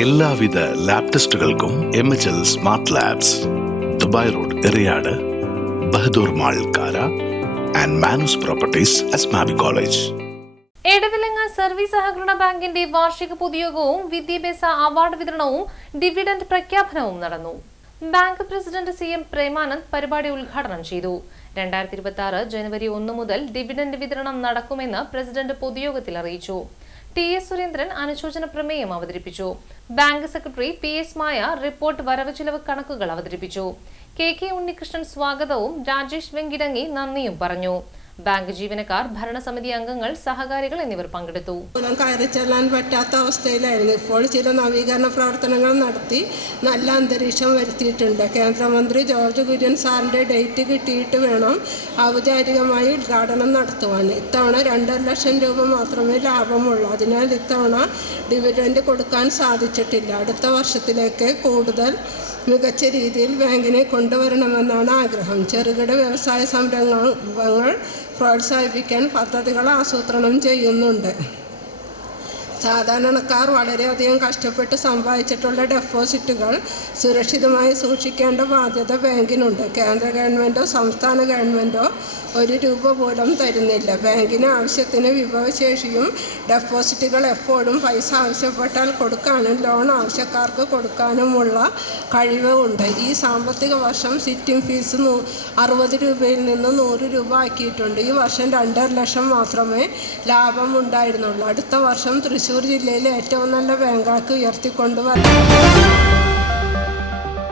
എല്ലാവിധ ലാബ് ടെസ്റ്റുകൾക്കും MHL smart labs, Dubai road, Eriyad, Bahadur mall, Kara and Manus properties, Asmabi college. Edavilangu service സഹകരണ ബാങ്കിന്റെ വാർഷിക പൊതുയോഗവും വിദ്യാഭ്യാസ അവാർഡ് വിതരണവും ഡിവിഡന്റ് പ്രഖ്യാപനവും നടന്നു. ബാങ്ക് പ്രസിഡന്റ് CM പ്രേമാനന്ദ് പരിപാടി ഉദ്ഘാടനം ചെയ്തു. 2026 ജനുവരി 1 മുതൽ ഡിവിഡന്റ് വിതരണം നടക്കുമെന്ന് പ്രസിഡന്റ് പൊതുയോഗത്തിൽ അറിയിച്ചു. TS സുരേന്ദ്രൻ അനുശോചന പ്രമേയം അവതരിപ്പിച്ചു. ബാങ്ക് സെക്രട്ടറി PS മായ റിപ്പോർട്ട് വരവ് ചിലവ് കണക്കുകൾ അവതരിപ്പിച്ചു. KK ഉണ്ണികൃഷ്ണൻ സ്വാഗതവും രാജേഷ് വെങ്കിടങ്ങി നന്ദിയും പറഞ്ഞു. ബാങ്ക് ജീവനക്കാർ, ഭരണസമിതി അംഗങ്ങൾ, സഹകാരികൾ എന്നിവർ പങ്കെടുത്തു. കയറി ചെല്ലാൻ പറ്റാത്ത അവസ്ഥയിലായിരുന്നു. ഇപ്പോൾ ചില നവീകരണ പ്രവർത്തനങ്ങൾ നടത്തി നല്ല അന്തരീക്ഷം വരുത്തിയിട്ടുണ്ട്. കേന്ദ്രമന്ത്രി ജോർജ് കുര്യൻ സാറിൻ്റെ ഡേറ്റ് കിട്ടിയിട്ട് വേണം ഔപചാരികമായി ഉദ്ഘാടനം നടത്തുവാൻ. ഇത്തവണ 2.5 ലക്ഷം രൂപ മാത്രമേ ലാഭമുള്ളൂ. അതിനാൽ ഇത്തവണ ഡിവിഡൻഡ് കൊടുക്കാൻ സാധിച്ചിട്ടില്ല. അടുത്ത വർഷത്തിലേക്ക് കൂടുതൽ മികച്ച രീതിയിൽ ബാങ്കിനെ കൊണ്ടുവരണമെന്നാണ് ആഗ്രഹം. ചെറുകിട വ്യവസായ സംരംഭങ്ങൾ പ്രോത്സാഹിപ്പിക്കാൻ പദ്ധതികൾ ആസൂത്രണം ചെയ്യുന്നുണ്ട്. സാധാരണക്കാർ വളരെയധികം കഷ്ടപ്പെട്ട് സമ്പാദിച്ചിട്ടുള്ള ഡെപ്പോസിറ്റുകൾ സുരക്ഷിതമായി സൂക്ഷിക്കേണ്ട ബാധ്യത ബാങ്കിനുണ്ട്. കേന്ദ്ര ഗവൺമെൻറ്റോ സംസ്ഥാന ഗവൺമെൻറ്റോ 1 രൂപ പോലും തരുന്നില്ല. ബാങ്കിന് ആവശ്യത്തിന് വിഭവശേഷിയും ഡെപ്പോസിറ്റുകൾ എപ്പോഴും പൈസ ആവശ്യപ്പെട്ടാൽ കൊടുക്കാനും ലോൺ ആവശ്യക്കാർക്ക് കൊടുക്കാനുമുള്ള കഴിവ് ഉണ്ട്. ഈ സാമ്പത്തിക വർഷം സിറ്റിംഗ് ഫീസ് 60 രൂപയിൽ നിന്ന് 100 രൂപ ആക്കിയിട്ടുണ്ട്. ഈ വർഷം 2.5 ലക്ഷം മാത്രമേ ലാഭം ഉണ്ടായിരുന്നുള്ളൂ. അടുത്ത വർഷം തൃശ്ശൂർ ജില്ലയിലെ ഏറ്റവും നല്ല ബാങ്കാക്കി ഉയർത്തിക്കൊണ്ടുവരണം.